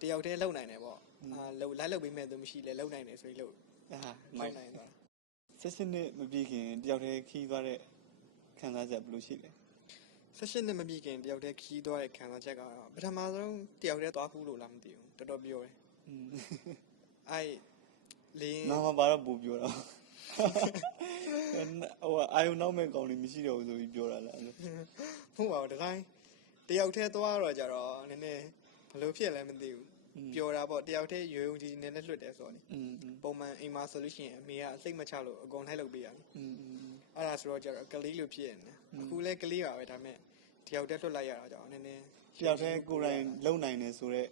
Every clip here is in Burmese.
တယောက်တည်းလုံနိုင်တယ်ပေါ့လိုက်လုပ်ပေးမဲ့သူမရှိလဲလုံနိုင်တယ်ဆိုပြီးလို့မိုက်နိုင်သွား16နှစ်မပြည့်ခင်တယောက်တည်းခီးသွားတဲ့ခံစားချက်ဘယ်လိုရှိလဲ16နှစ်မပြည့်ခင်တယောက်တည်းခီးသွားတဲ့ခံစားချက်ကတော့ပထမဆုံးတယောက်တည်းသွားဖူးလို့လားမသိဘူးတော်တော်ပြောတယ်အဲ့လင်းနောက်မှဘာတော့ပူပြောတာအာယုံနောက်မဲ့ကောင်းနေမရှိတော့ဘူးဆိုပြီးပြောတာလားဟုတ်ပါဘူးဒီတိုင်းတယောက်တည်းသွားတော့ကြတော့နည်းနည်းဘယ်လိုဖြစ်လဲမသိဘူးပြောတာပေါ့တယောက်တည်းရွေုံကြီးနည်းနည်းလွတ်တယ်ဆိုတော့ပုံမှန်အိမ်မှာဆိုလို့ရှိရင်အမေကအစိတ်မချလို့အကုန်လိုက်လုပ်ပေးရတယ်အဲ့ဒါဆိုတော့ကြတော့ကလေးလိုဖြစ်နေအခုလဲကလေးပါပဲဒါပေမဲ့တယောက်တည်းလွတ်လိုက်ရတာကြောင့်နည်းနည်းတယောက်တည်းကိုယ်တိုင်လုံနိုင်တယ်ဆိုတော့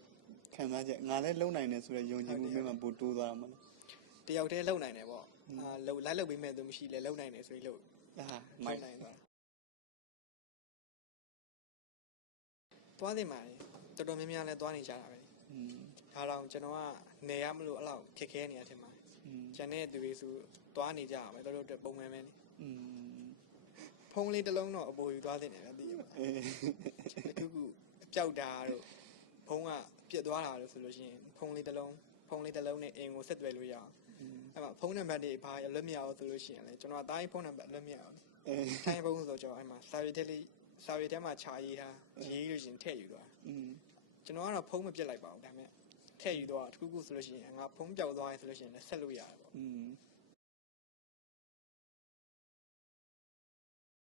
ခံစားချက်ငါလည်းလုံနိုင်တယ်ဆိုတော့ယုံကြည်မှုမျိုးမှာပိုတိုးသွားတာမလားတယောက်တည်းလုံနိုင်တယ်ပေါ့လိုက်လုပ်ပေးမဲ့သူမရှိလဲလုံနိုင်တယ်ဆိုပြီးလို့မိုက်နိုင်သွားသွားနေမှာတော်တော်များများလဲသွားနေကြတာပဲဒါတော့ကျွန်တော်ကနေရမလို့အဲ့လောက်ခက်ခဲနေရထင်ပါတယ်ကျန်တဲ့သူတွေဆိုသွားနေကြရမယ်တို့တို့ပုံမှန်ပဲလေဖုံးလေးတစ်လုံးတော့အပေါ်ယူသွားတင်တယ်ဗျသိရမှာတခုခုအပြောက်တာတို့ဖုံးကပြစ်သွားတာလို့ဆိုလို့ရှိရင်ဖုံးလေးတစ်လုံးနဲ့အင်ကိုဆက်သွယ်လို့ရအောင်အဲ့မှာဖုန်းနံပါတ်တွေဘာရလွတ်မရအောင်ဆိုလို့ရှိရင်လေကျွန်တော်တိုင်းဖုန်းနံပါတ်လွတ်မရအောင်တိုင်းဖုန်းဆိုတော့ကျွန်တော်အဲ့မှာစာရွက်ထဲမှာခြာရေးထားရေးလို့ရှိရင်ထည့်ယူသွားကျွန်တော်ကတော့ဖုန်းမပြစ်လိုက်ပါဘူးဒါပေမဲ့ထည့်ယူသွားတခုခုဆိုလို့ရှိရင်ငါဖုန်းပြောက်သွားရင်ဆိုလို့ရှိရင်လည်းဆက်လို့ရတယ်ပေါ့